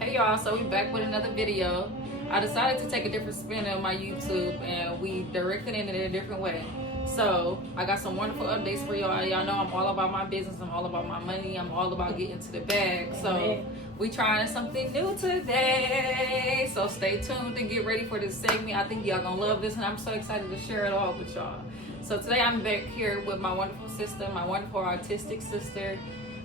Hey y'all, so we back with another video. I decided to take a different spin on my YouTube and we directed it in a different way. So I got some wonderful updates for y'all. Y'all know I'm all about my business, I'm all about my money, I'm all about getting to the bag. So we trying something new today. So stay tuned and get ready for this segment. I think y'all gonna love this and I'm so excited to share it all with y'all. So today I'm back here with my wonderful sister, my wonderful artistic sister,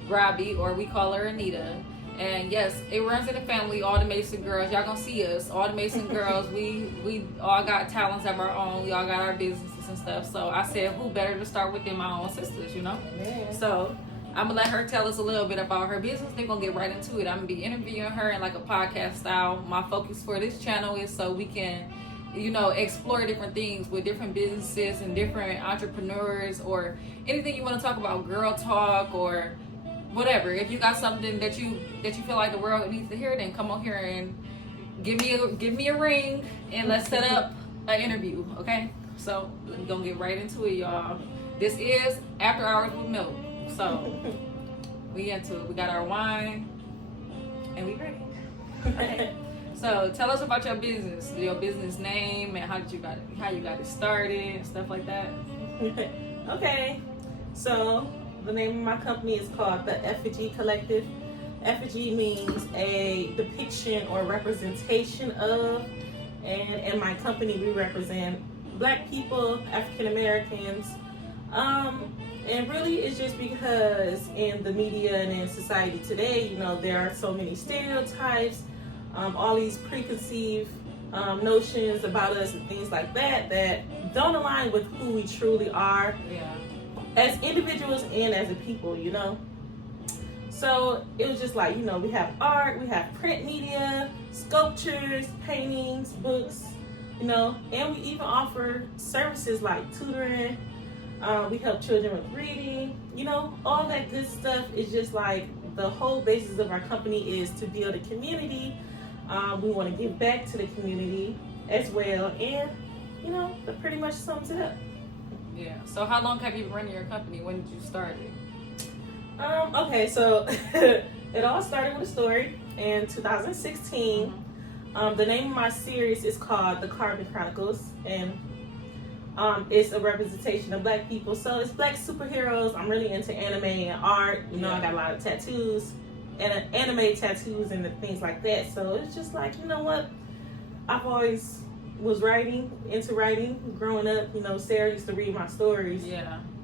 Robbie, or we call her Anita. And yes, it runs in the family, all the Mason girls. Y'all gonna see us, all the Mason girls. We all got talents of our own. We all got our businesses and stuff. So I said, who better to start with than my own sisters, you know? Yeah. So I'm gonna let her tell us a little bit about her business. Then gonna get right into it. I'm gonna be interviewing her in like a podcast style. My focus for this channel is so we can, you know, explore different things with different businesses and different entrepreneurs or anything you want to talk about, girl talk or whatever. If you got something that you feel like the world needs to hear, then come on here and give me a ring and let's set up an interview, okay? So we're gonna get right into it, y'all. This is After Hours with Milk. So we into it. We got our wine and we ready. Okay. So tell us about your business name, and how you got it started and stuff like that. Okay, so the name of my company is called the Effigy Collective. Effigy means a depiction or representation of, and in my company we represent Black people, African Americans, and really it's just because in the media and in society today, you know, there are so many stereotypes, all these preconceived notions about us and things like that that don't align with who we truly are. Yeah. As individuals and as a people, you know. So it was just like, you know, we have art, we have print media, sculptures, paintings, books, you know, and we even offer services like tutoring. We help children with reading, you know, all that good stuff is just like the whole basis of our company is to build a community. We want to give back to the community as well, and, you know, that pretty much sums it up. Yeah. So how long have you been running your company? When did you start it? Okay, so it all started with a story in 2016. The name of my series is called The Carbon Chronicles, and it's a representation of Black people. So it's Black superheroes. I'm really into anime and art. You know, I got a lot of tattoos and anime tattoos and things like that. So it's just like, you know what? I've always was into writing growing up. You know, Sarah used to read my stories,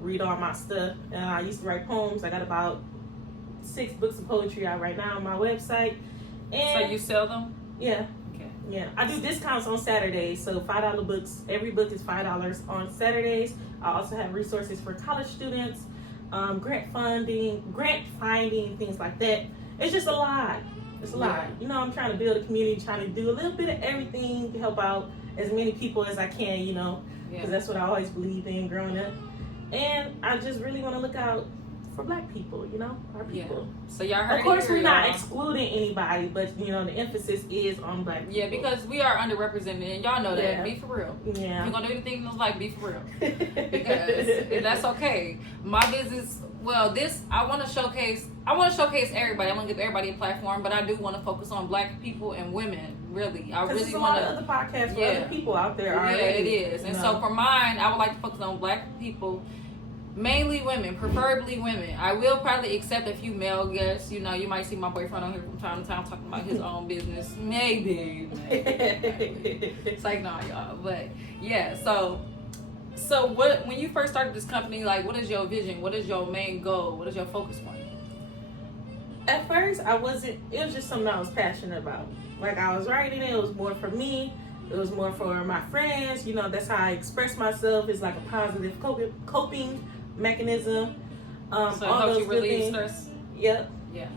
read all my stuff, and I used to write poems. I got about 6 books of poetry out right now on my website. And so you sell them? Yeah. Okay. Yeah, I do discounts on Saturdays, so $5 books. Every book is $5 on Saturdays. I also have resources for college students, grant finding, things like that. It's just a lot. It's a lot. You know, I'm trying to build a community, trying to do a little bit of everything to help out as many people as I can, you know, because that's what I always believed in growing up. And I just really want to look out for Black people, you know, our people. So y'all heard of course, it here, we're not y'all. excluding anybody, but, you know, the emphasis is on Black people. Yeah, because we are underrepresented, and y'all know that. Yeah. Be for real. Yeah. If you're gonna do anything in this life, be for real. Because that's okay. My business, well, I want to showcase everybody. I want to give everybody a platform, but I do want to focus on Black people and women. Really, I really want to. want to. Other podcasts for other people out there already. Yeah, it is. And so for mine, I would like to focus on Black people. Mainly women, preferably women. I will probably accept a few male guests. You know, you might see my boyfriend on here from time to time talking about his own business. Maybe. It's like, nah, y'all. But yeah, so what? When you first started this company, like, what is your vision? What is your main goal? What is your focus point? At first, it was just something I was passionate about. Like, I was writing it was more for me. It was more for my friends. You know, that's how I express myself. It's like a positive coping mechanism. So it helps you relieve stress? Yep. Yeah.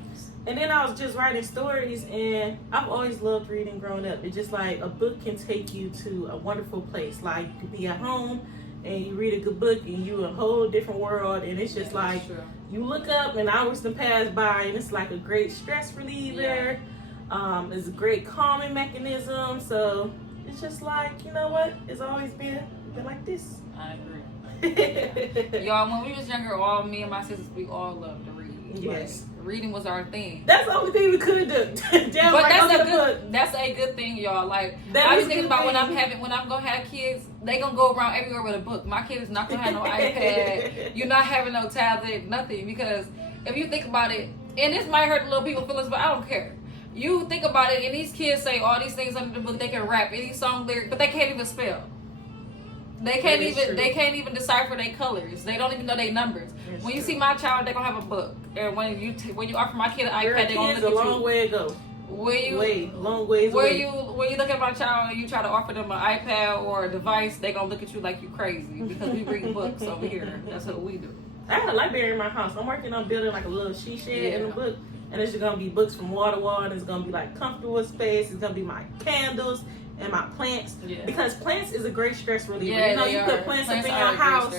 And then I was just writing stories, and I've always loved reading growing up. It's just like a book can take you to a wonderful place. Like, you could be at home and you read a good book and you're in a whole different world, and it's just like you look up and hours can pass by, and it's like a great stress reliever. It's a great calming mechanism. So it's just like, you know what? It's always been like this. I agree. Y'all, when we was younger, me and my sisters, we all loved to read. Yes. Like, Reading was our thing. That's the only thing we could do. Damn, But like, that's a good thing, y'all. Like, that I is was thinking a good about thing. when I'm gonna have kids, they gonna go around everywhere with a book. My kid is not gonna have no iPad. You're not having no tablet, nothing. Because if you think about it, and this might hurt little people's feelings, but I don't care. You think about it, and these kids say all these things under the book. They can rap any song lyric, but they can't even spell. They can't even decipher their colors. They don't even know their numbers. That's when you true. see my child, they're gonna have a book. And when you offer my kid an Your iPad, they're gonna kid's look a at you. long way to go. Long ways away. When you look at my child and you try to offer them an iPad or a device, they gonna look at you like you crazy because we read books over here. That's what we do. I have a library in my house. I'm working on building like a little she shed in the book. And it's just gonna be books from wall to wall, and it's gonna be like comfortable space. It's gonna be my candles and my plants. Yeah. Because plants is a great stress reliever. Yeah, you know, you put plants up in your house.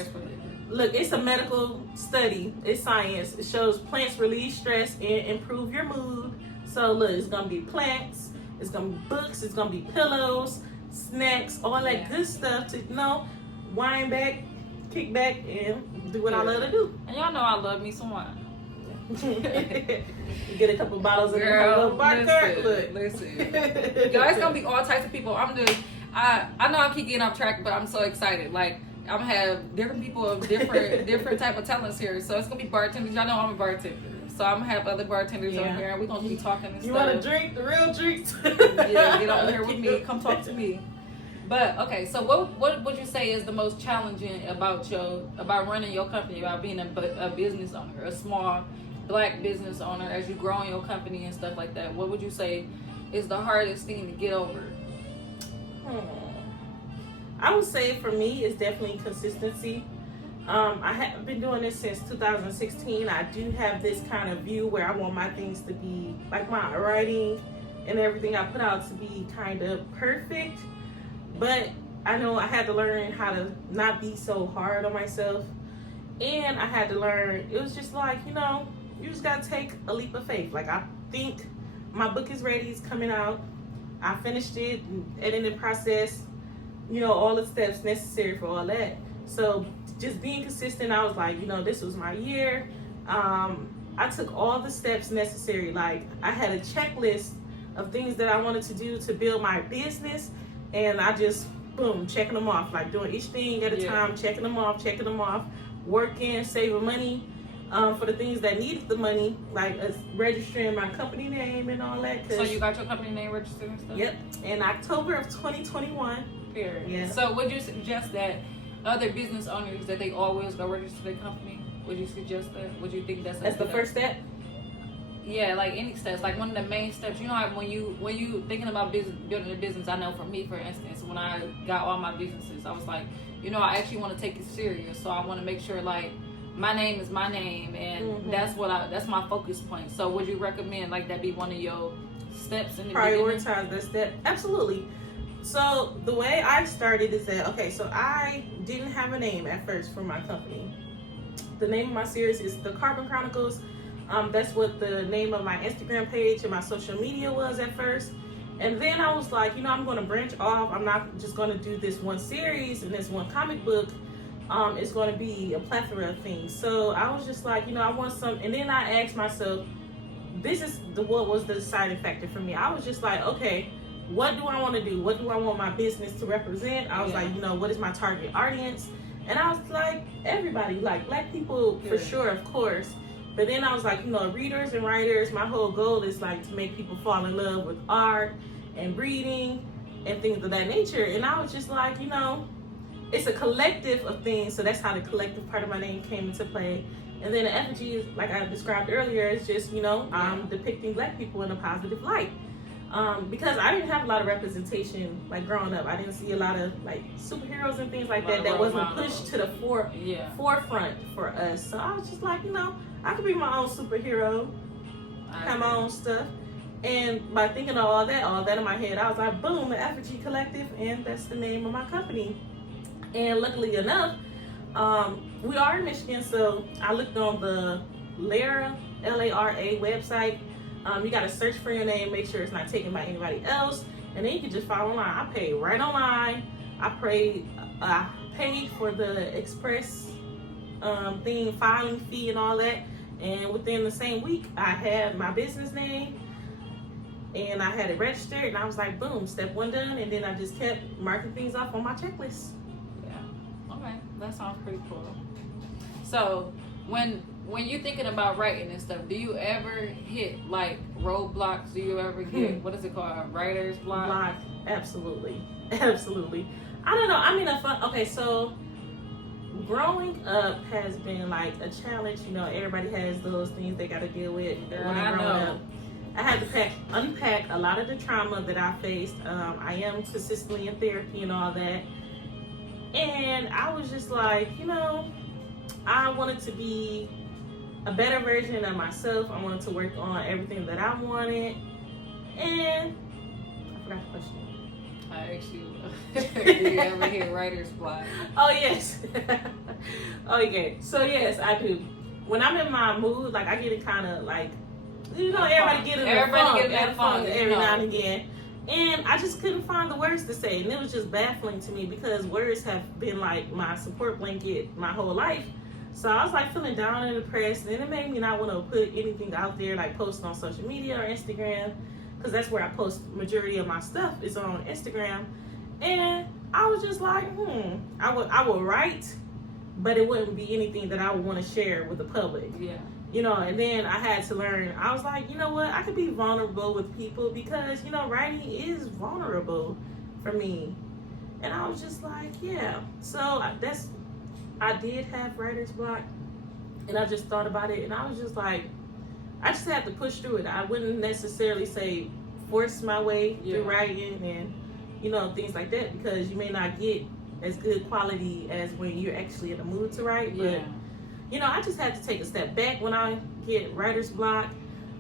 Look, it's a medical study. It's science. It shows plants relieve stress and improve your mood. So look, it's gonna be plants, it's gonna be books, it's gonna be pillows, snacks, all that good stuff to wind back, kick back, and do what I love to do. And y'all know I love me some wine. You get a couple bottles of Girl, vodka. listen. Y'all, it's gonna be all types of people. I know I keep getting off track, but I'm so excited. Like, I'm gonna have different people of different type of talents here. So it's gonna be bartenders. Y'all know I'm a bartender. So I'm gonna have other bartenders on here, and we're gonna be talking and you stuff. You want to drink the real drinks? Yeah, get on here with me. Come talk to me. But okay, so what would you say is the most challenging about running your company, about being a business owner, a small Black business owner, as you grow in your company and stuff like that? What would you say is the hardest thing to get over? I would say for me, it's definitely consistency. I have been doing this since 2016. I do have this kind of view where I want my things to be, like my writing and everything I put out, to be kind of perfect. But I know I had to learn how to not be so hard on myself. And I had to learn, it was just like, you just got to take a leap of faith. Like, I think my book is ready, it's coming out. I finished it, editing process, all the steps necessary for all that. So just being consistent, I was like, this was my year. I took all the steps necessary. Like, I had a checklist of things that I wanted to do to build my business, and I just, boom, checking them off. Like, doing each thing at a time, checking them off, working, saving money for the things that needed the money, like registering my company name and all that. So you got your company name registered and stuff? Yep, in October of 2021. Period. Yeah. So would you suggest that other business owners, that they always go register their company? Would you suggest that? Would you think that's the first step? Yeah, like any steps, like one of the main steps. Like when you thinking about building a business, I know for me, for instance, when I got all my businesses, I was like, I actually want to take it serious. So I want to make sure, like, my name is my name, and that's my focus point. So would you recommend, like, that be one of your steps in the prioritize that step? Absolutely. So the way I started is that, so I didn't have a name at first for my company. The name of my series is The Carbon Chronicles. That's what the name of my Instagram page and my social media was at first. And then I was like, I'm going to branch off. I'm not just going to do this one series and this one comic book. It's going to be a plethora of things. So I was just like, I want some. And then I asked myself, what was the deciding factor for me? I was just like, okay, what do I want to do? What do I want my business to represent? I was like, what is my target audience? And I was like, everybody, like Black people, for sure, of course. But then I was like, readers and writers, my whole goal is like to make people fall in love with art and reading and things of that nature. And I was just like, it's a collective of things. So that's how the collective part of my name came into play. And then the effigy is, like I described earlier, it's just, I'm depicting Black people in a positive light. Because I didn't have a lot of representation, like, growing up. I didn't see a lot of, like, superheroes and things like that wasn't pushed to the forefront for us. So I was just like, I could be my own superhero, have my own stuff. And by thinking of all that in my head, I was like, boom, the Effigy Collective, and that's the name of my company. And luckily enough, we are in Michigan, so I looked on the Lara, Lara website. You got to search for your name, make sure it's not taken by anybody else, and then you can just follow online. I paid right online. I paid for the express filing fee and all that, And within the same week, I had my business name and I had it registered, and I was like, boom, step one done. And then I just kept marking things off on my checklist. Yeah. Okay, that sounds pretty cool. So when you're thinking about writing and stuff, do you ever hit like roadblocks? Do you ever get what is it called, writer's block? Absolutely. Absolutely. I don't know. I mean, okay, so growing up has been like a challenge. You know, everybody has those things they got to deal with when they're growing up. I had to unpack a lot of the trauma that I faced. I am consistently in therapy and all that. And I was just like, you know, I wanted to be a better version of myself. I wanted to work on everything that I wanted. And I forgot the question. I asked you, do you ever hit writer's block? Oh, yes. Okay. So, yes, I do. When I'm in my mood, like, I get it kind of like, you know, everybody get in that funk every now and again. And I just couldn't find the words to say. And it was just baffling to me because words have been like my support blanket my whole life. So I was like feeling down and depressed. And it made me not want to put anything out there, like post on social media or Instagram. Because that's where I post majority of my stuff is on Instagram. And I was just like, I would write, but it wouldn't be anything that I would want to share with the public. Yeah. You know, and then I had to learn, I was like, you know what, I could be vulnerable with people because, you know, writing is vulnerable for me. And I was just like, yeah. So I did have writer's block, and I just thought about it, and I was just like, I just had to push through it. I wouldn't necessarily say force my way through writing and, you know, things like that, because you may not get as good quality as when you're actually in the mood to write. But you know, I just had to take a step back when I get writer's block,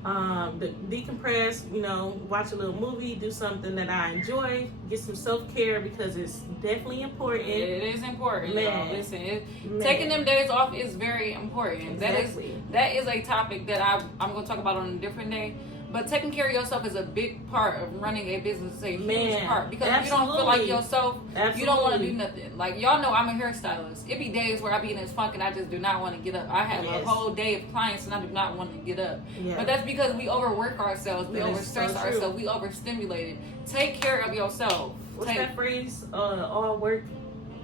decompress, you know, watch a little movie, do something that I enjoy, get some self-care because it's definitely important. It is important, man. Y'all. Listen, taking them days off is very important. Exactly. That is a topic that I'm going to talk about on a different day. But taking care of yourself is a big part of running a business. It's a huge part. Because if you don't feel like yourself, you don't want to do nothing. Like, y'all know I'm a hairstylist. It be days where I be in this funk and I just do not want to get up. I have a whole day of clients and I do not want to get up. But that's because we overwork ourselves. We overstress ourselves. We overstimulated. Take care of yourself. What's that phrase? All work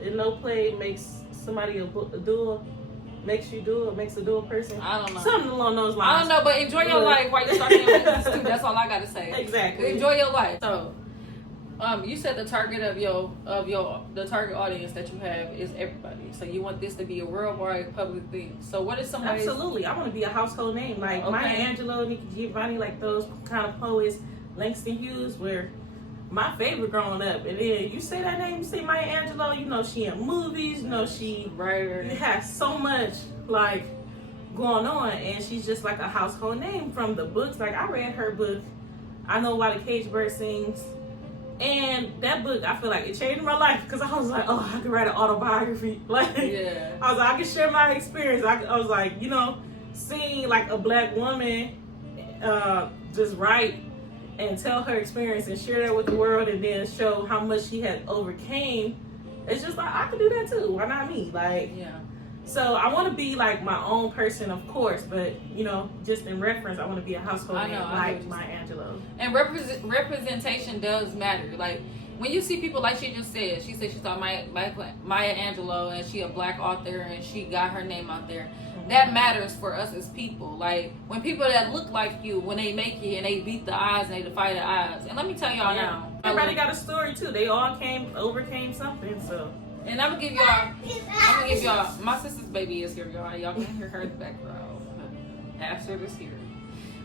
and no play makes somebody a doer. Makes you do it, makes a dual person. I don't know. Something along those lines. I don't know, but enjoy your life while you're starting your business too. That's all I gotta say. Exactly. Enjoy your life. So, you said the target of the target audience that you have is everybody. So you want this to be a worldwide public thing. So what is somebody? Absolutely, I want to be a household name like Maya Angelou, Nikki Giovanni, like those kind of poets. Langston Hughes were my favorite growing up. And then you say that name, you say Maya Angelou, you know she in movies, you know she has so much like going on, and she's just like a household name from the books. Like I read her book, I Know Why the Caged Bird Sings, and that book I feel like it changed my life because I was like, oh, I could write an autobiography. Like I was like, I could share my experience. I was like, you know, seeing like a black woman just write and tell her experience and share that with the world, and then show how much she had overcame. It's just like I could do that too. Why not me? Like, so I want to be like my own person, of course, but you know, just in reference, I want to be a household name like Maya Angelou. And representation does matter. Like when you see people, like she just said, she saw Maya Angelou, and she a black author, and she got her name out there. That matters for us as people. Like when people that look like you, when they make it and they beat the odds and they defy the odds. And let me tell y'all now, everybody got a story too. They all overcame something. So, and I'm gonna give y'all. My sister's baby is here, y'all. Y'all can hear her in the background. After this here,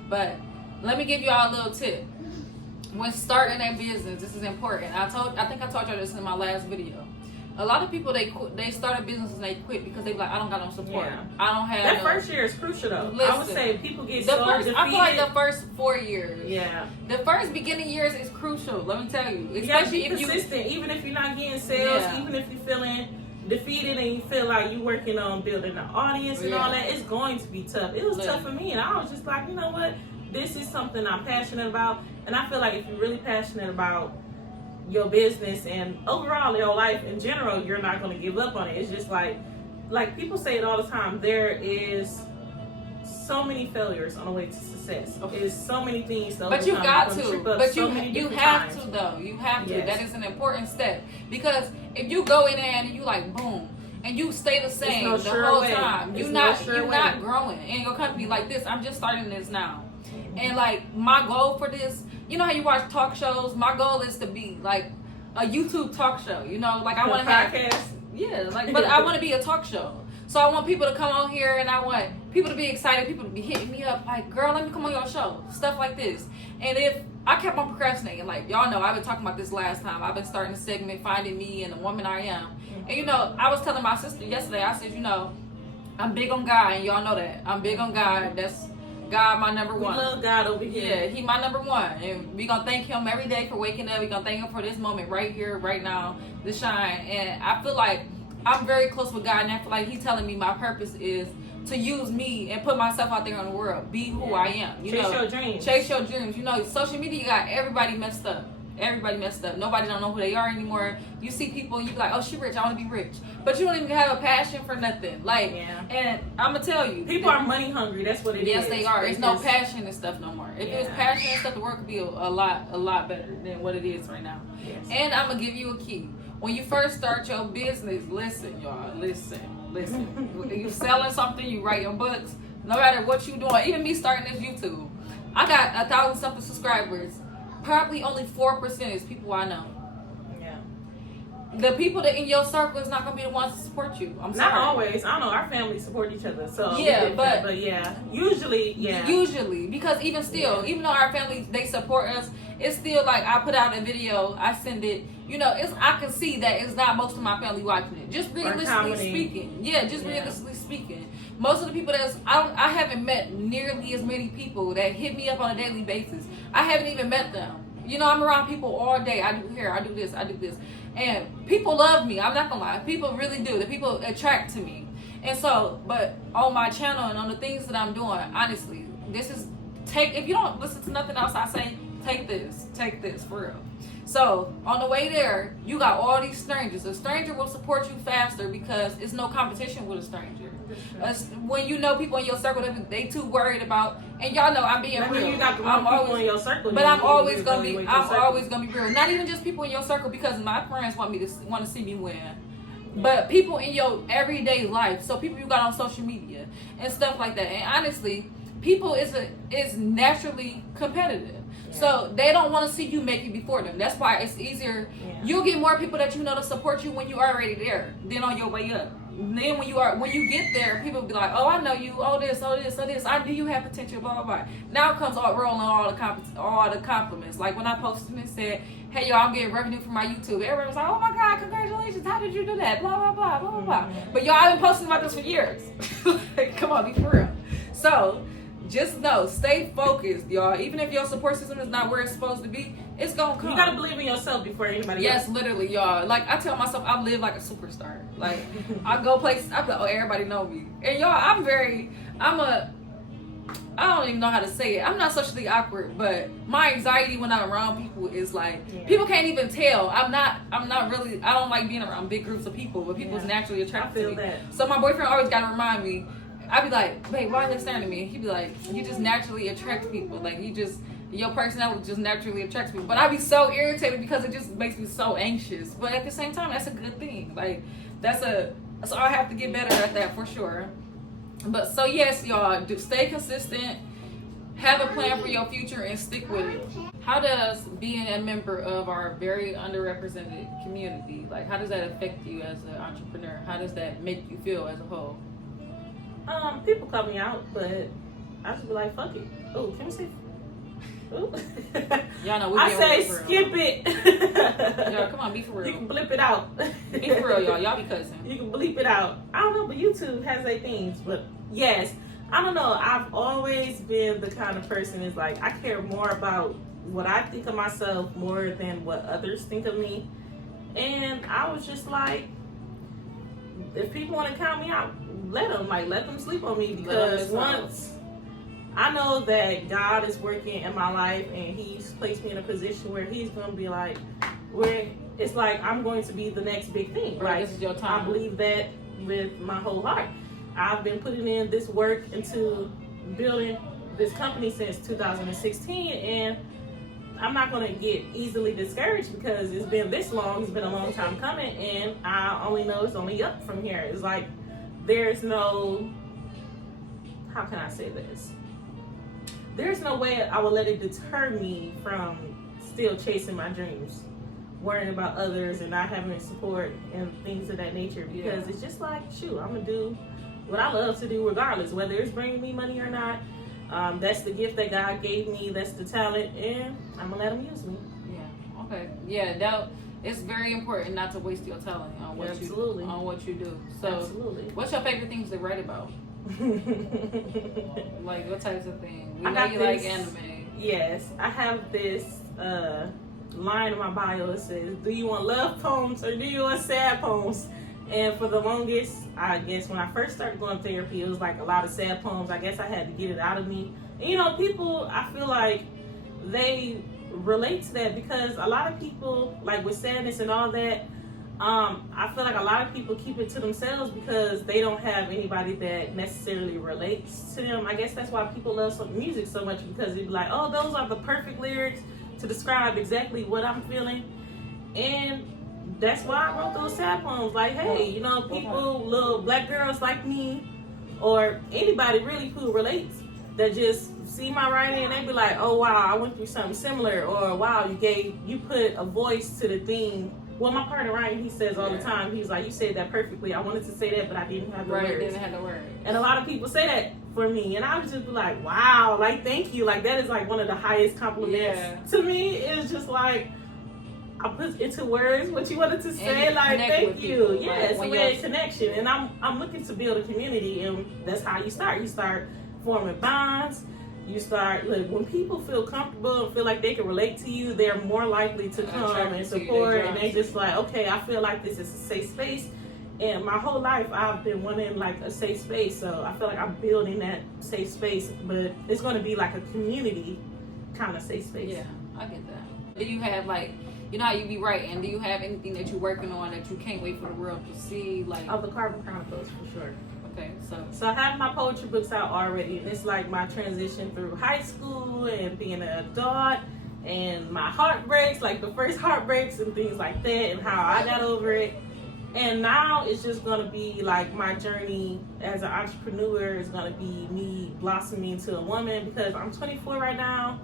but let me give y'all a little tip. When starting a business, this is important. I think I told y'all this in my last video. A lot of people they start a business and they quit because they be like, I don't got no support. I don't have that first year is crucial though. Listen, I would say people get defeated. I feel like the first 4 years. Yeah. The first beginning years is crucial. Let me tell you, especially if you're consistent. Even if you're not getting sales, even if you're feeling defeated and you feel like you're working on building an audience and all that, it's going to be tough. It was tough for me, and I was just like, you know what? This is something I'm passionate about, and I feel like if you're really passionate about your business and overall your life in general, you're not going to give up on it. It's just like people say it all the time, there is so many failures on the way to success. There's so many things to But you got to. But you have times. to though. You have to. Yes. That is an important step, because if you go in there and you like boom, and you stay the same the whole time, you're not growing in your company like this. I'm just starting this now, and like my goal for this, you know how you watch talk shows. My goal is to be like a YouTube talk show. You know, like I want to have but I want to be a talk show. So I want people to come on here, and I want people to be excited, people to be hitting me up like, girl, let me come on your show, stuff like this. And if I kept on procrastinating, like y'all know, I've been talking about this last time. I've been starting a segment, Finding Me and the Woman I Am. And you know, I was telling my sister yesterday, I said, you know, I'm big on God, and y'all know that. I'm big on God. That's God, my number one. We love God over here. Yeah, he my number one. And we gonna thank him every day for waking up. We gonna thank him for this moment right here, right now, the shine. And I feel like I'm very close with God, and I feel like he's telling me my purpose is to use me and put myself out there in the world, be who I am. You Chase know, your dreams. Chase your dreams. You know, social media, you got everybody messed up. Everybody messed up. Nobody don't know who they are anymore. You see people and you be like, oh, she rich, I want to be rich. But you don't even have a passion for nothing. Like, and I'm going to tell you. People are money hungry. That's what it is. Yes, they are. There's no passion and stuff no more. If it was passion and stuff, the world could be a lot better than what it is right now. Yes. And I'm going to give you a key. When you first start your business, listen, y'all, listen. You selling something, you writing books, no matter what you doing. Even me starting this YouTube, I got 1,000-something subscribers. Probably only 4% is people I know. Yeah. The people that in your circle is not gonna be the ones to support you. I'm sorry. Not always. I don't know. Our families support each other, so but usually, because even still, even though our families they support us, it's still like I put out a video, I send it. You know, I can see that it's not most of my family watching it. Just realistically speaking, realistically speaking, most of the people I haven't met nearly as many people that hit me up on a daily basis. I haven't even met them. You know, I'm around people all day. I do hair, I do this, and people love me. I'm not gonna lie, people really do. The people attract to me, and so, but on my channel and on the things that I'm doing, honestly, if you don't listen to nothing else I say, take this for real. So on the way there, you got all these strangers. A stranger will support you faster because it's no competition with a stranger. When you know people in your circle, they too worried about. And y'all know I'm being real. You got the wrong people in your circle, but I'm always gonna be real. Not even just people in your circle, because my friends want to see me win. But people in your everyday life, so people you got on social media and stuff like that. And honestly, people is naturally competitive. So they don't want to see you make it before them. That's why it's easier. You'll get more people that you know to support you when you're already there than on your way up. And then when you get there, people will be like, oh, I know you. Oh, this. I knew you had potential. Blah blah blah. Now comes rolling all the compliments. Like when I posted and said, hey y'all, I'm getting revenue from my YouTube. Everybody was like, oh my God, congratulations. How did you do that? Blah blah blah blah blah. But y'all, I've been posting about this for years. Come on, be for real. So. Just know, stay focused, y'all. Even if your support system is not where it's supposed to be, it's gonna come. You gotta believe in yourself before anybody else. Yes, literally, y'all. Like I tell myself, I live like a superstar. Like I go places, I be like, oh, everybody know me. And y'all, I don't even know how to say it. I'm not socially awkward, but my anxiety when I'm around people is like people can't even tell. I'm not really. I don't like being around big groups of people, but people's naturally attracted to me. That. So my boyfriend always gotta remind me. I'd be like, babe, why are you staring at me? And he'd be like, you just naturally attract people. Like, your personality just naturally attracts people. But I'd be so irritated because it just makes me so anxious. But at the same time, that's a good thing. Like, so I have to get better at that for sure. But so yes, y'all, stay consistent, have a plan for your future, and stick with it. How does being a member of our very underrepresented community, like, how does that affect you as an entrepreneur? How does that make you feel as a whole? People call me out, but I just be like, fuck it. Oh, can we say? Ooh. Y'all know I say skip it. Y'all, come on, be for real. You can blip it out. Be for real, y'all. Y'all be cussing. You can bleep it out. I don't know, but YouTube has their things. But yes, I don't know. I've always been the kind of person is like, I care more about what I think of myself more than what others think of me. And I was just like, if people want to count me out, let them sleep on me, because once I know that God is working in my life and He's placed me in a position where He's going to be like, where it's like I'm going to be the next big thing. Right, this is your time. I believe that with my whole heart. I've been putting in this work into building this company since 2016, and I'm not going to get easily discouraged because it's been this long. It's been a long time coming, and I only know it's only up from here. It's like there's no, how can I say this? There's no way I will let it deter me from still chasing my dreams, worrying about others and not having support and things of that nature, because it's just like, shoot, I'm going to do what I love to do regardless, whether it's bringing me money or not. That's the gift that God gave me. That's the talent, and I'm gonna let Him use me. Yeah. Okay. Yeah. That it's very important not to waste your talent on what you do. So, what's your favorite things to write about? Like what types of things? We know you like anime. Yes, I have this line in my bio. It says, "Do you want love poems or do you want sad poems?" And for the longest, I guess when I first started going to therapy, it was like a lot of sad poems. I guess I had to get it out of me. And, you know, people, I feel like they relate to that because a lot of people, like with sadness and all that, I feel like a lot of people keep it to themselves because they don't have anybody that necessarily relates to them. I guess that's why people love music so much, because they'd be like, oh, those are the perfect lyrics to describe exactly what I'm feeling. And that's why I wrote those sad poems. Like, hey, you know, people, little black girls like me, or anybody really who relates, that just see my writing and they be like, oh wow, I went through something similar, or wow, you put a voice to the thing. Well, my partner Ryan, he says all the time, he's like, you said that perfectly. I wanted to say that, but I didn't have the words. Didn't have the words. And a lot of people say that for me, and I would just be like, wow, like thank you. Like that is like one of the highest compliments to me. It's just like, I put into words what you wanted to say, like thank you. Yeah, it's a way of connection, and I'm looking to build a community, and that's how you start. You start forming bonds. You start, like, when people feel comfortable and feel like they can relate to you, they're more likely to come and support, and they just like, okay, I feel like this is a safe space. And my whole life I've been wanting like a safe space, so I feel like I'm building that safe space, but it's going to be like a community kind of safe space. Yeah, I get that. Do you have like, you know how you be writing, do you have anything that you're working on that you can't wait for the world to see? Like, the Carbon Chronicles for sure. Okay, so I have my poetry books out already, and it's like my transition through high school and being an adult, and my heartbreaks, like the first heartbreaks and things like that, and how I got over it. And now it's just gonna be like my journey as an entrepreneur is gonna be me blossoming into a woman, because I'm 24 right now,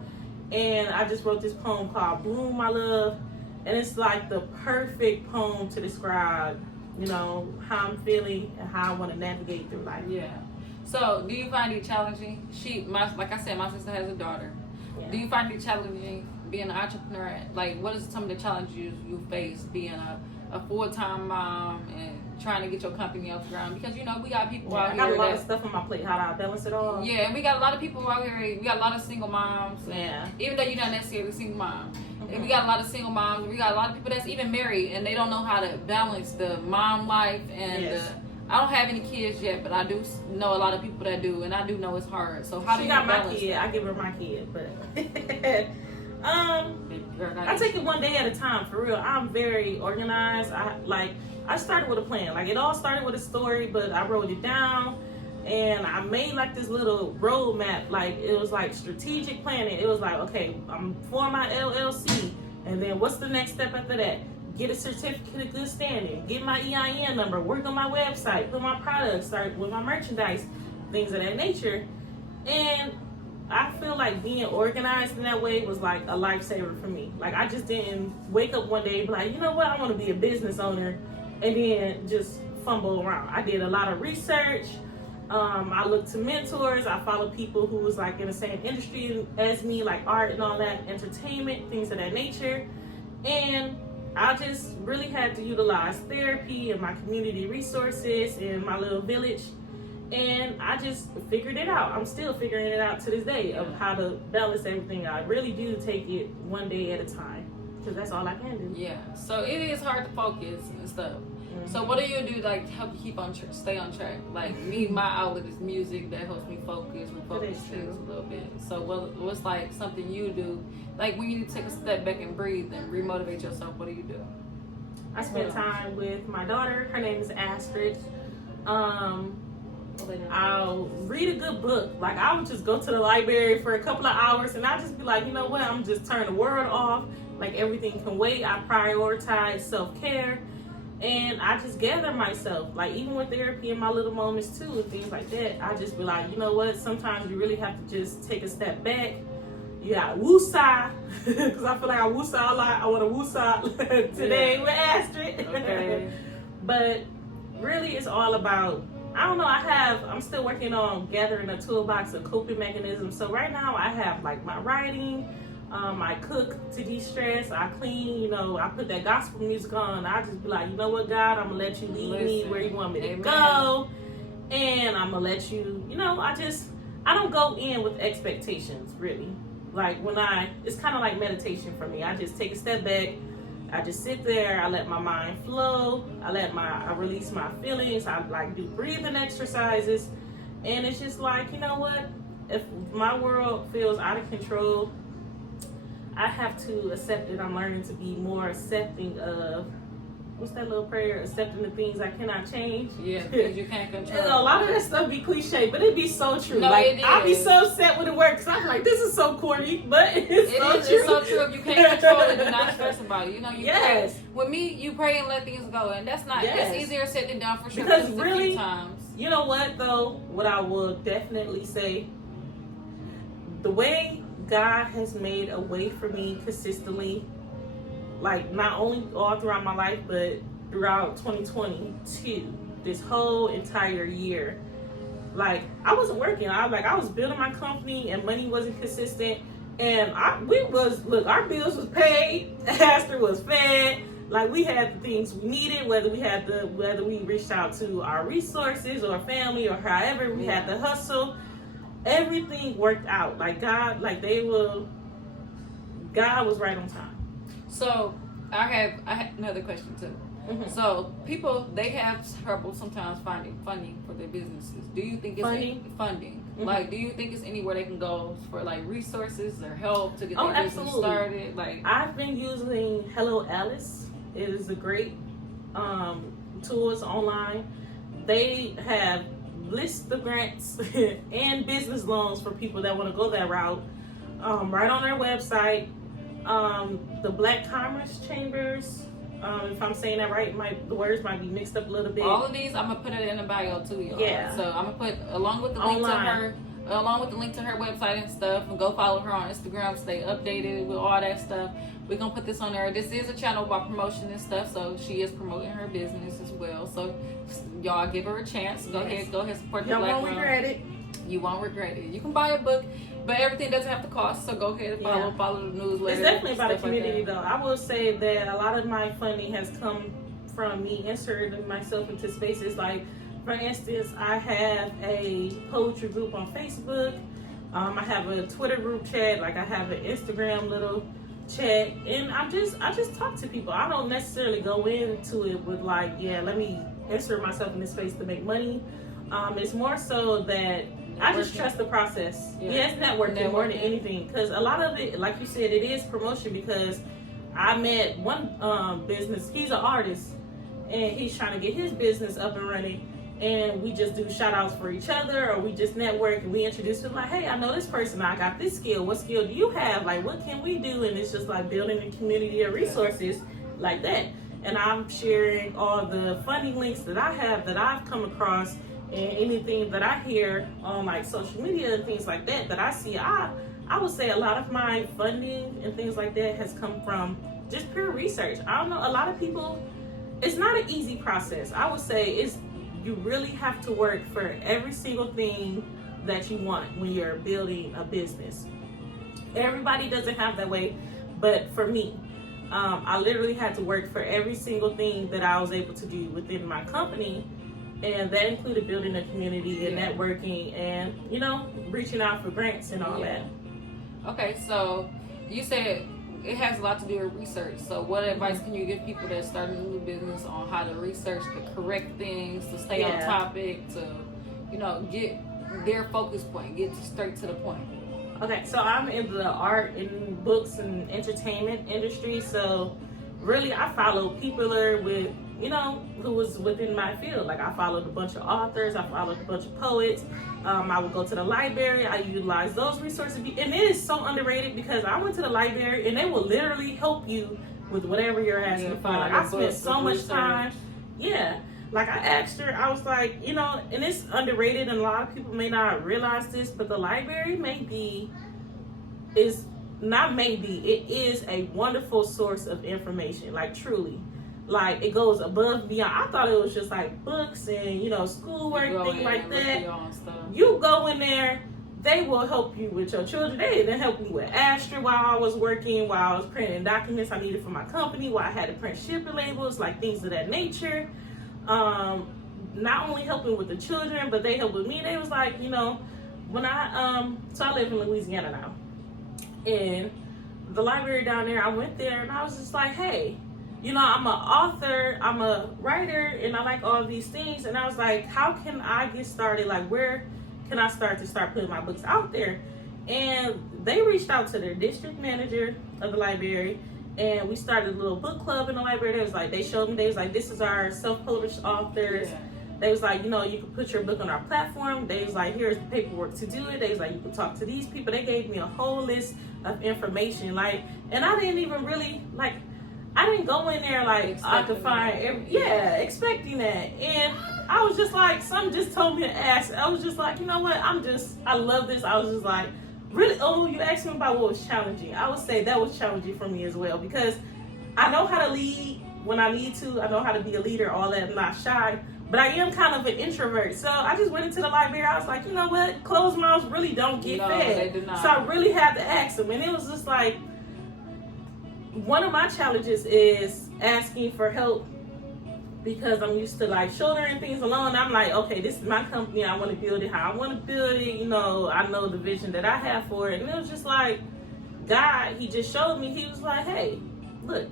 and I just wrote this poem called Bloom My Love, and it's like the perfect poem to describe, you know, how I'm feeling and how I want to navigate through life. Yeah. So, do you find it challenging? Like I said, my sister has a daughter. Yeah. Do you find it challenging being an entrepreneur? Like, what is some of the challenges you face being a full-time mom and trying to get your company off the ground? Because, you know, we got people out here. I got a lot of stuff on my plate. How do I balance it all? Yeah, and we got a lot of people out here. We got a lot of single moms. Yeah. Even though you're not necessarily a single mom. And we got a lot of single moms. We got a lot of people that's even married, and they don't know how to balance the mom life and I don't have any kids yet, but I do know a lot of people that do, and I do know it's hard. So how do you balance my kid? that? I give her my kid, but I take it one day at a time, for real. I'm very organized. I started with a plan. Like, it all started with a story, but I wrote it down. And I made like this little roadmap. Like, it was like strategic planning. It was like, okay, I'm for my LLC, and then what's the next step after that? Get a certificate of good standing, get my EIN number, work on my website, put my products, start with my merchandise, things of that nature. And I feel like being organized in that way was like a lifesaver for me. Like, I just didn't wake up one day and be like, you know what, I want to be a business owner, and then just fumble around. I did a lot of research. I looked to mentors. I followed people who was like in the same industry as me, like art and all that, entertainment, things of that nature. And I just really had to utilize therapy and my community resources and my little village. And I just figured it out. I'm still figuring it out to this day of how to balance everything. I really do take it one day at a time, because that's all I can do. Yeah. So it is hard to focus and stuff. So what do you do like to help you keep on stay on track? Like me, my outlet is music that helps me refocus things a little bit. So what's like something you do, like when you take a step back and breathe and remotivate yourself? What do you do? I spend time with my daughter. Her name is Astrid, and I'll read a good book. Like, I would just go to the library for a couple of hours and I just be like, you know what, I'm just turn the world off. Like, everything can wait. I prioritize self-care and I just gather myself. Like, even with therapy in my little moments too and things like that, I just be like, you know what, sometimes you really have to just take a step back. You got woosah, because I feel like I woosah a lot. I want to woosah today with Astrid. Okay. But really, it's all about, I don't know, I'm still working on gathering a toolbox of coping mechanisms. So right now I have like my writing, I cook to de-stress, I clean, I put that gospel music on. I just be like, you know what, God, I'm going to let you lead me where you want me to go. And I'm going to let you, I don't go in with expectations, really. Like it's kind of like meditation for me. I just take a step back. I just sit there. I let my mind flow. I release my feelings. I like do breathing exercises. And it's just like, you know what? If my world feels out of control, I have to accept it. I'm learning to be more accepting of, what's that little prayer? Accepting the things I cannot change. Yeah, things you can't control. And a lot of that stuff be cliche, but it be so true. No, like, it is. I'll be so upset when it works. I'm like, this is so corny, but it's so true. It's so true. If you can't control it, do not stress about it. You Yes. pray. With me, you pray and let things go, and that's easier said than done for sure. Because a really, few times. You know what though? What I will definitely say, the way God has made a way for me consistently, like not only all throughout my life, but throughout 2022, this whole entire year, like I wasn't working. I was building my company and money wasn't consistent. And our bills was paid, Astrid was fed, like we had the things we needed, whether we reached out to our resources or family or however we had to hustle, everything worked out. Like God was right on time. So I have another question too. Mm-hmm. So people, they have trouble sometimes finding funding for their businesses. Do you think it's funding? Mm-hmm. Like, do you think it's anywhere they can go for like resources or help to get their business started? Like, I've been using Hello Alice. It is a great tool. It's online. They have lists of grants and business loans for people that want to go that route. Right on their website. The Black Commerce Chambers. If I'm saying that right, the words might be mixed up a little bit. All of these, I'm gonna put it in the bio too, y'all. Yeah. So I'm gonna put along with the link to her website and stuff, and go follow her on Instagram. Stay updated with all that stuff. We're gonna put this on there. This is a channel about promotion and stuff, so she is promoting her business as well. So y'all give her a chance. Go ahead, support the Black Y'all won't regret it. You won't regret it. You can buy a book, but everything doesn't have to cost. So go ahead and follow the newsletter. It's definitely about a community, though. I will say that a lot of my funding has come from me inserting myself into spaces. Like, for instance, I have a poetry group on Facebook. I have a Twitter group chat. Like, I have an Instagram little chat, and I just talk to people. I don't necessarily go into it with like, let me insert myself in this space to make money. It's more so that I just trust the process. Yeah, it's networking more than anything. Because a lot of it, like you said, it is promotion. Because I met one business, he's an artist, and he's trying to get his business up and running. And we just do shout outs for each other, or we just network and we introduce them like, hey, I know this person, I got this skill. What skill do you have? Like, what can we do? And it's just like building a community of resources like that. And I'm sharing all the funding links that I have that I've come across. And anything that I hear on like social media and things like that I see, I would say a lot of my funding and things like that has come from just pure research. I don't know, a lot of people, it's not an easy process. I would say you really have to work for every single thing that you want when you're building a business. Everybody doesn't have that way, but for me, I literally had to work for every single thing that I was able to do within my company. And that included building a community and networking and, reaching out for grants and all that. Okay, so you said it has a lot to do with research. So what advice can you give people that start a new business on how to research the correct things, to stay on topic, to, get their focus point, get straight to the point? Okay, so I'm in the art and books and entertainment industry. So really, I followed people with, who was within my field. Like, I followed a bunch of authors, I followed a bunch of poets. I would go to the library, I utilize those resources. And it is so underrated because I went to the library and they will literally help you with whatever you're asking for. Like, I spent so much time. Yeah. Like, I asked her, I was like, and it's underrated and a lot of people may not realize this, but the library is a wonderful source of information. Like, truly. Like, it goes above and beyond. I thought it was just like books and, schoolwork, things like that. You go in there, they will help you with your children. They even helped me with Astra while I was working, while I was printing documents I needed for my company, while I had to print shipping labels, like things of that nature. Not only helping with the children, but they helped with me. They was like, when so I live in Louisiana now. And the library down there, I went there and I was just like, hey, I'm an author, I'm a writer, and I like all these things. And I was like, how can I get started? Like, where can I start putting my books out there? And they reached out to their district manager of the library, and we started a little book club in the library. They showed me, they was like, this is our self-published authors. Yeah. They was like, you can put your book on our platform. They was like, here's the paperwork to do it. They was like, you can talk to these people. They gave me a whole list of information. Like, and I didn't even really, like, I didn't go in there like I could find expecting that. And I was just like, something just told me to ask. I was just like, you know what? I love this. I was just like, really? Oh, you asked me about what was challenging. I would say that was challenging for me as well, because I know how to lead when I need to. I know how to be a leader, all that. I'm not shy, but I am kind of an introvert. So I just went into the library. I was like, you know what? Closed mouths really don't get fed. They do not. So I really had to ask them. And it was just like, one of my challenges is asking for help, because I'm used to like shouldering things alone. I'm like, okay, this is my company. I want to build it how I want to build it. I know the vision that I have for it. And it was just like, God, he just showed me. He was like, hey, look,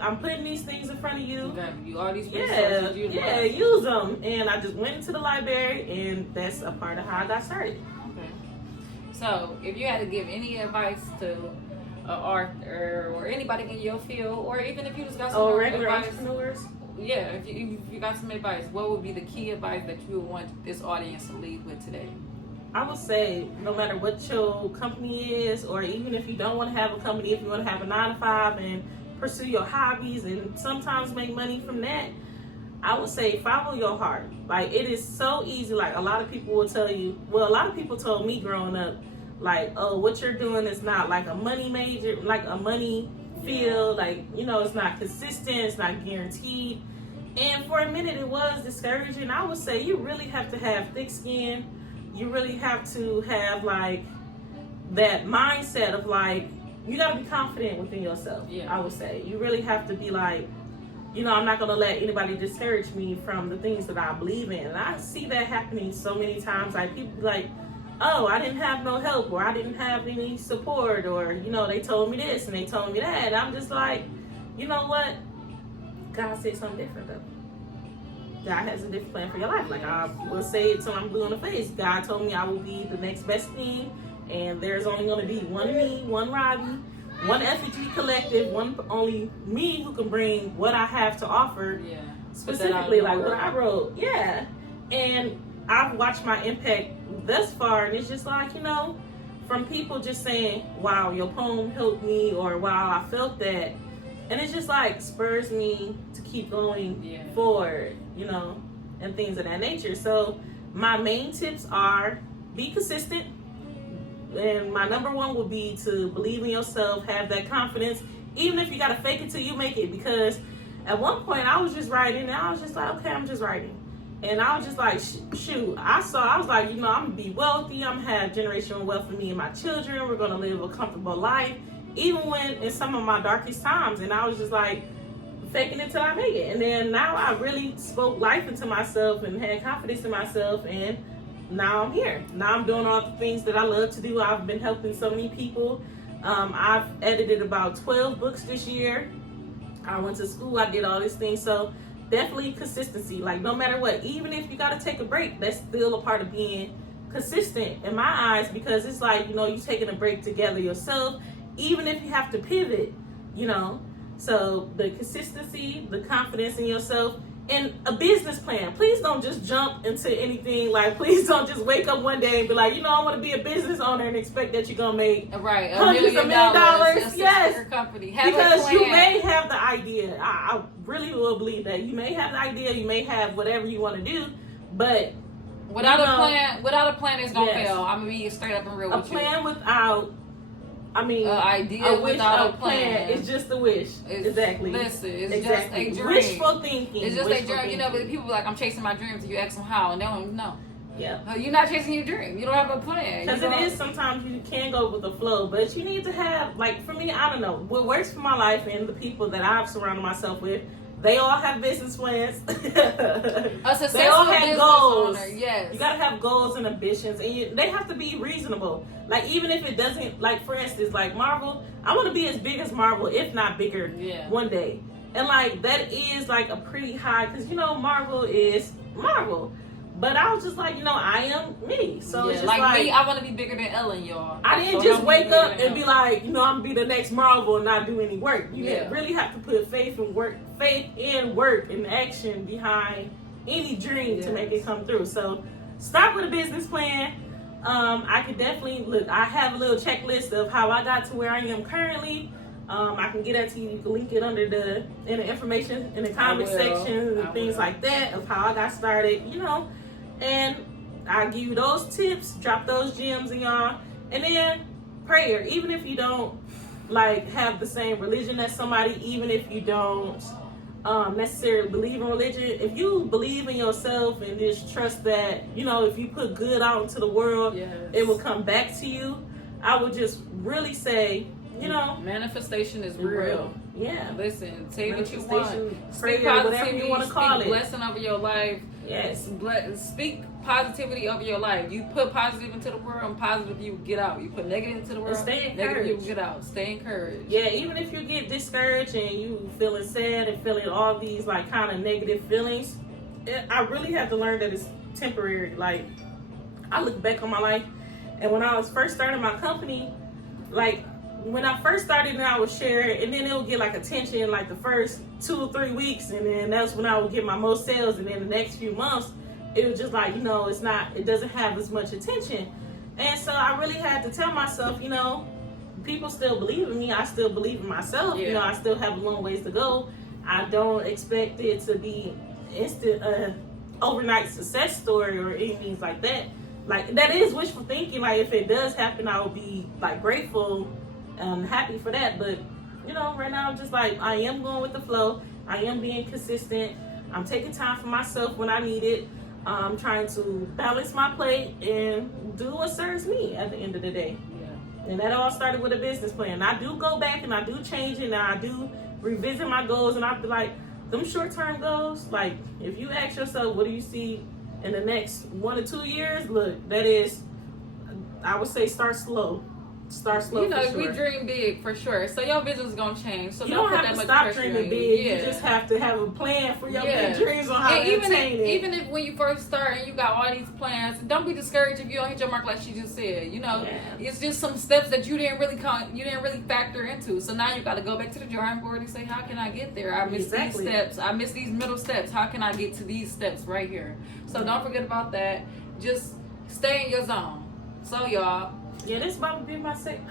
I'm putting these things in front of you. You all these resources. Use them. And I just went into the library, and that's a part of how I got started. Okay. So if you had to give any advice to an author or anybody in your field, or even if you just got some regular advice, entrepreneurs. Yeah, if you got some advice, what would be the key advice that you would want this audience to leave with today? I would say, no matter what your company is, or even if you don't want to have a company, if you want to have a 9-to-5 and pursue your hobbies and sometimes make money from that, I would say follow your heart. Like, it is so easy. Like, a lot of people will tell you, well, a lot of people told me growing up, like, oh, what you're doing is not like a money major, like a money field, like, it's not consistent, it's not guaranteed. And for a minute it was discouraging. I would say you really have to have thick skin. You really have to have like that mindset of like, you got to be confident within yourself. I would say you really have to be like, I'm not going to let anybody discourage me from the things that I believe in. And I see that happening so many times. Like, people be like, oh, I didn't have no help, or I didn't have any support, or, they told me this and they told me that. And I'm just like, you know what? God said something different, though. God has a different plan for your life. Like, I will say it till I'm blue in the face. God told me I will be the next best thing, and there's only going to be one me, one Robbie, one Effigy Collective, only me who can bring what I have to offer. Yeah. Specifically, like what I wrote. Yeah. And I've watched my impact thus far, and it's just like, from people just saying, wow, your poem helped me, or wow, I felt that. And it's just like spurs me to keep going forward, and things of that nature. So my main tips are be consistent. And my number one would be to believe in yourself, have that confidence, even if you got to fake it till you make it. Because at one point I was just writing, and I was just like, okay, I'm just writing. And I was just like, shoot, I was like, I'm going to be wealthy. I'm going to have generational wealth for me and my children. We're going to live a comfortable life, even when in some of my darkest times. And I was just like, faking it till I make it. And then now I really spoke life into myself and had confidence in myself. And now I'm here. Now I'm doing all the things that I love to do. I've been helping so many people. I've edited about 12 books this year. I went to school. I did all these things. So definitely consistency. Like, no matter what, even if you got to take a break, that's still a part of being consistent in my eyes, because it's like, you taking a break together yourself, even if you have to pivot, So the consistency, the confidence in yourself, and a business plan. Please don't just jump into anything. Like, please don't just wake up one day and be like, I want to be a business owner and expect that you're gonna make right hundreds of $1 million. Yes, company. Because you may have the idea. I really will believe that you may have the idea. You may have whatever you want to do, but without a plan, it's gonna fail. I'm gonna be straight up and real with you. A plan without. Idea without a plan. It's just a wish. Exactly. Listen, it's exactly. just a dream. Wishful thinking. It's just a dream. But people are like, I'm chasing my dreams. You ask them how, and they don't even know. Yeah. You're not chasing your dream. You don't have a plan. Because it is sometimes you can go with the flow, but you need to have, like, for me, I don't know. What works for my life and the people that I've surrounded myself with, they all have business plans. They all have goals. Owner, yes. You gotta have goals and ambitions, and they have to be reasonable. Like, even if it doesn't, like, for instance, like Marvel, I want to be as big as Marvel, if not bigger, one day. And like that is like a pretty high, because Marvel is Marvel. But I was just like, I am me. So it's just like me, I want to be bigger than Ellen, y'all. I didn't just wake up and be like, I'm gonna be the next Marvel and not do any work. You really have to put faith and work and action behind any dream to make it come through. So start with a business plan. I could definitely look. I have a little checklist of how I got to where I am currently. I can get that to you. You can link it in the information in the comment section and things like that of how I got started. And I'll give you those tips, drop those gems in y'all. And then prayer. Even if you don't have the same religion as somebody, even if you don't necessarily believe in religion, if you believe in yourself and just trust that, if you put good out into the world, it will come back to you. I would just really say, manifestation is real. Yeah. Listen, say what you want. Speak positivity, whatever you want to call it. Blessing over your life. Yes. Speak positivity over your life. You put positive into the world, and positive you get out. You put negative into the world, and stay encouraged. Negative you get out. Stay encouraged. Yeah, even if you get discouraged and you feeling sad and feeling all these kind of negative feelings, I really have to learn that it's temporary. Like, I look back on my life, and when I was first starting my company, when I first started and I would share it, and then it would get attention the first 2 or 3 weeks, and then that's when I would get my most sales, and then the next few months it was just it doesn't have as much attention. And so I really had to tell myself, people still believe in me, I still believe in myself. I still have a long ways to go. I don't expect it to be instant overnight success story or anything like that. That is wishful thinking. If it does happen, I will be grateful. I'm happy for that, but right now I'm just I am going with the flow. I am being consistent. I'm taking time for myself when I need it. I'm trying to balance my plate and do what serves me at the end of the day. Yeah. And that all started with a business plan. I do go back and I do change it, and I do revisit my goals, and I be them short-term goals. If you ask yourself, what do you see in the next 1 or 2 years? Look, that is, I would say, start slow. Start slow. We dream big for sure. So your vision's gonna change. So you don't have to stop dreaming big. You just have to have a plan for your big dreams on how to attain it. Even if when you first start and you got all these plans, don't be discouraged if you don't hit your mark, like she just said. It's just some steps that you didn't really factor into. So now you got to go back to the drawing board and say, how can I get there? I missed these steps. I missed these middle steps. How can I get to these steps right here? So don't forget about that. Just stay in your zone. So y'all. Yeah, this about to be my second.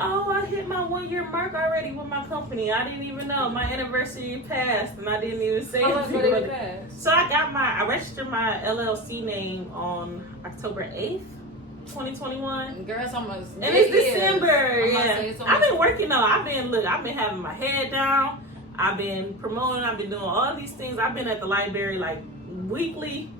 Oh, I hit my 1-year mark already with my company. I didn't even know. My anniversary passed, and I didn't even say it. So I registered my LLC name on October 8th, 2021. Girl, it's almost. And it's December. I've been working though. I've been having my head down. I've been promoting. I've been doing all these things. I've been at the library weekly.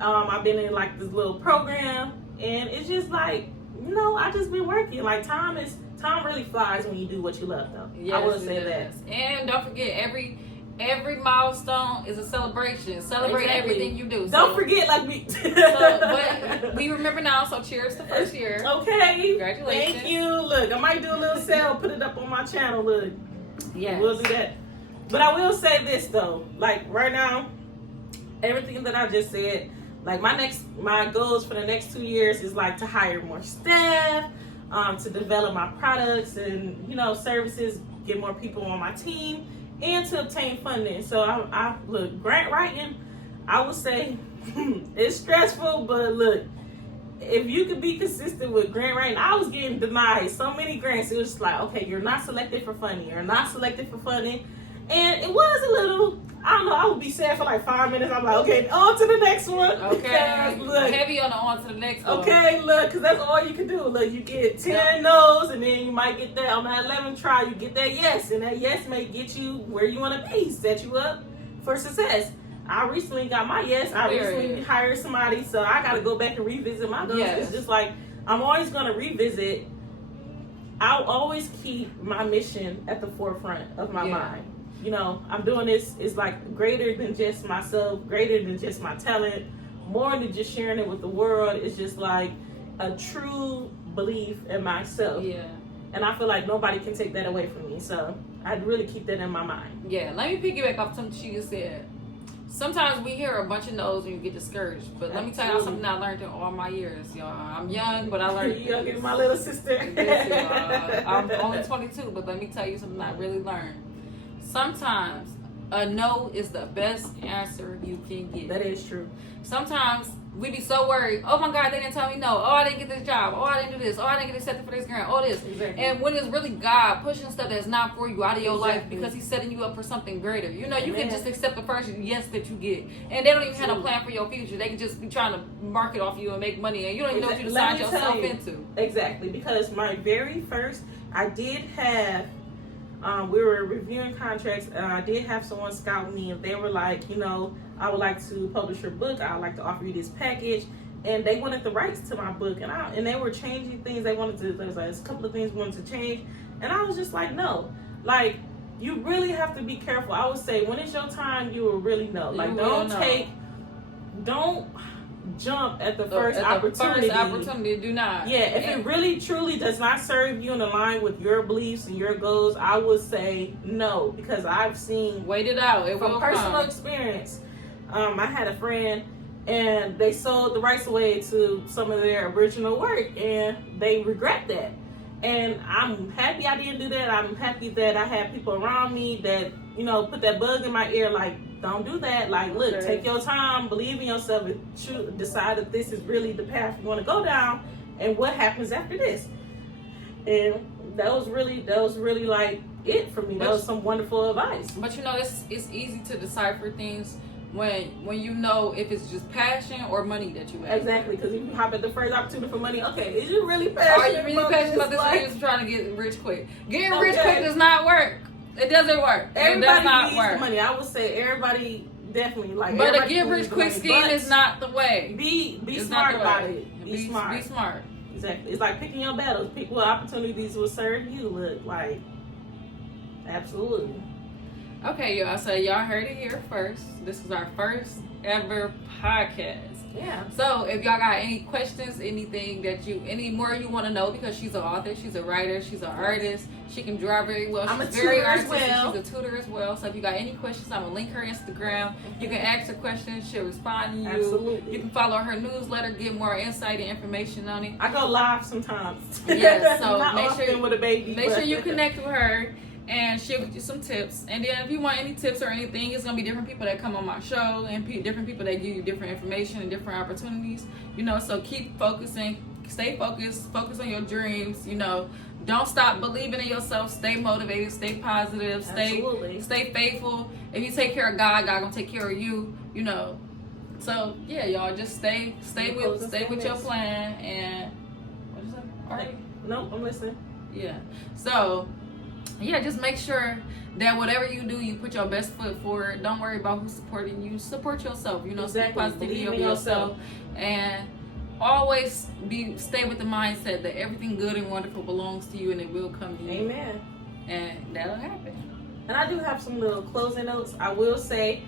I've been in this little program, and it's just I just been working. Time really flies when you do what you love, though. Yes, I will say that. And don't forget, every milestone is a celebration. Celebrate everything you do. Don't forget, me. But we remember now. So cheers to first year. Okay. Congratulations. Thank you. Look, I might do a little sale. Put it up on my channel. Look. Yeah. We'll do that. But I will say this though. Right now, everything that I just said. My goals for the next 2 years is to hire more staff, to develop my products and services, get more people on my team, and to obtain funding. So I look, grant writing, I would say it's stressful, but look, if you could be consistent with grant writing, I was getting denied so many grants. It was just like, okay, you're not selected for funding. You're not selected for funding. And it was a little, I don't know, I would be sad for like 5 minutes. I'm like, okay, on to the next one. Okay. Look, heavy on to the next one. Okay, look, because that's all you can do. Look, you get 10 no's, and then you might get that on that 11th try, you get that yes. And that yes may get you where you want to be, set you up for success. I recently got my yes. I recently hired somebody, so I got to go back and revisit my goals. Yes. It's just like, I'm always going to revisit. I'll always keep my mission at the forefront of my mind. You know, I'm doing this, it's like greater than just myself, greater than just my talent, more than just sharing it with the world. It's just like a true belief in myself. Yeah. And I feel like nobody can take that away from me. So I'd really keep that in my mind. Yeah, let me piggyback off something she just said. Sometimes we hear a bunch of no's and you get discouraged. But let me tell y'all something I learned in all my years, y'all. I'm young, but I learned. You're younger than my little sister. I'm only 22, but let me tell you something I really learned. Sometimes a no is the best answer you can get. That is true. Sometimes we be so worried. Oh my God, they didn't tell me no. Oh, I didn't get this job. Oh, I didn't do this. Oh, I didn't get accepted for this grant. Oh, this. Exactly. And when it's really God pushing stuff that's not for you out of your life Exactly. because He's setting you up for something greater. You know, you Amen. can just accept the first yes that you get, and they don't even have no plan for your future. They can just be trying to market off you and make money, and you don't even know what you Let decide me tell yourself you. into. Exactly, because my very first, I did have. We were reviewing contracts, and I did have someone scout me, and they were like, you know, I would like to publish your book. I would like to offer you this package, and they wanted the rights to my book, and they were changing things. They wanted to. There was like a couple of things wanted to change, and I was just like, no, like you really have to be careful. I would say when it's your time, you will really know. Like don't jump at the first opportunity. Do not. Yeah, if it really truly does not serve you and align with your beliefs and your goals, I would say no, because I've seen Wait it out. It from will personal come. experience. I had a friend, and they sold the rights away to some of their original work, and they regret that. And I'm happy I didn't do that. I'm happy that I had people around me that, you know, put that bug in my ear, like, don't do that. Like, look, take your time, believe in yourself, and decide if this is really the path you want to go down, and what happens after this. And that was really like it for me. That was some wonderful advice. But you know, it's easy to decipher things when you know if it's just passion or money that you have. Exactly, because if you hop at the first opportunity for money, okay, is you really passionate? Are you really passionate about this? Or you just trying to get rich quick? Getting rich quick does not work. It doesn't work. Everybody it does not needs work. the money. I would say everybody definitely like. But a everybody get needs rich the quick money, scheme but is not the way. Be It's smart not the about way. it. Be smart. Be smart. Exactly. It's like picking your battles. Pick what opportunities will serve you. Look, like, absolutely. Okay, y'all. So y'all heard it here first. This is our first ever podcast. Yeah. So if y'all got any questions, anything that any more you want to know, because she's an author, she's a writer, she's an artist, she can draw very well. I'm She's a very tutor as artistic. well. She's a tutor as well. So if you got any questions, I'm gonna link her Instagram. You can ask her questions. She'll respond to you. Absolutely. You can follow her newsletter, get more insight and information on it. I go live sometimes. Yes, so Not make often sure with a baby. Make but- sure you connect with her, and she'll get you some tips. And then if you want any tips or anything, it's gonna be different people that come on my show and different people that give you different information and different opportunities. You know, so keep focusing, stay focused, focus on your dreams. You know, don't stop believing in yourself. Stay motivated, stay positive, stay faithful. If you take care of God, God gonna take care of you. You know, so yeah, y'all just stay with your plan. And what is that? All right. Nope, I'm listening. Yeah. So, yeah, just make sure that whatever you do, you put your best foot forward. Don't worry about who's supporting you. Support yourself. You know, speak positivity of yourself. And always stay with the mindset that everything good and wonderful belongs to you and it will come to you. Amen. And that'll happen. And I do have some little closing notes. I will say,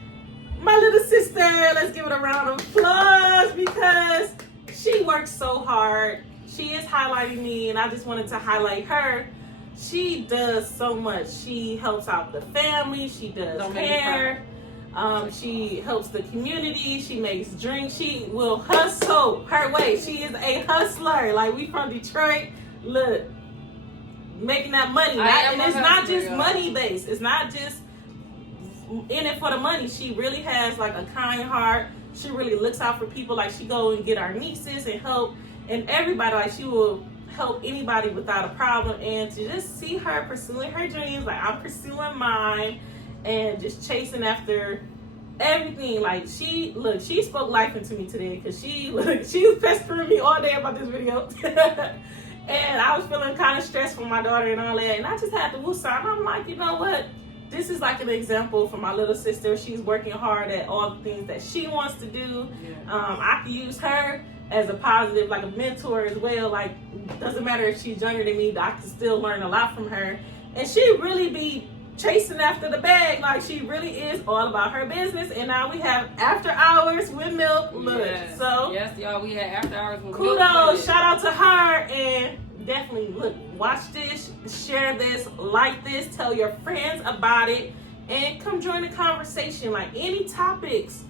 my little sister, let's give it a round of applause because she works so hard. She is highlighting me, and I just wanted to highlight her. She does so much. She helps out the family. She does hair. She helps the community. She makes drinks. She will hustle her way. She is a hustler. Like, we from Detroit. Look, making that money. And it's not just money based. It's not just in it for the money. She really has like a kind heart. She really looks out for people. Like she go and get our nieces and help and everybody. Like she will help anybody without a problem. And to just see her pursuing her dreams, like I'm pursuing mine, and just chasing after everything. Like she spoke life into me today, because she was pestering me all day about this video. And I was feeling kind of stressed for my daughter and all that, and I just had to woo-saw. And I'm like, you know what, this is like an example for my little sister. She's working hard at all the things that she wants to do. I can use her as a positive, like a mentor as well. Like, doesn't matter if she's younger than me, I can still learn a lot from her. And she really be chasing after the bag. Like, she really is all about her business. And now we have after hours with Milk. Look, so yes, y'all, we had after hours with kudos, Milk. shout out to her. And definitely look, watch this, share this, like this, tell your friends about it, and come join the conversation. Like, any topics,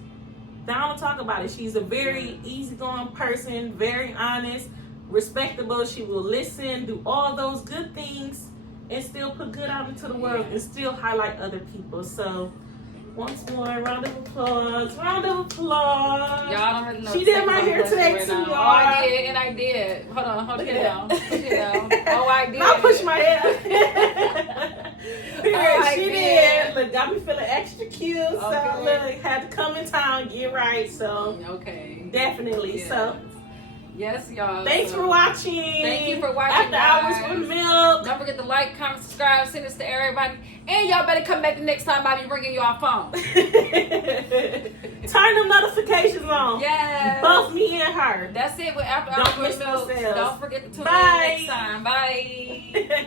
down to talk about it. She's a very easygoing person, very honest, respectable. She will listen, do all those good things, and still put good out into the world, and still highlight other people. So once more, round of applause. Round of applause. Y'all don't really know. She did my hair today too, y'all. Oh, I did, and I did. Hold it down. Push it down. Oh, I did. I'll push my hair. She did. did. Look, got me feeling extra cute. Okay. So look, had to come in town, get right. So okay. definitely. Yeah. So yes, y'all. thanks for watching. Thank you for watching. After Hours with Milk. Don't forget to like, comment, subscribe, send this to everybody. And y'all better come back the next time I be ringing your phone. Turn them notifications on. Yes. Both me and her. That's it with After Don't Hours with miss Milk. yourselves. Don't forget to tune in Bye. next time. Bye.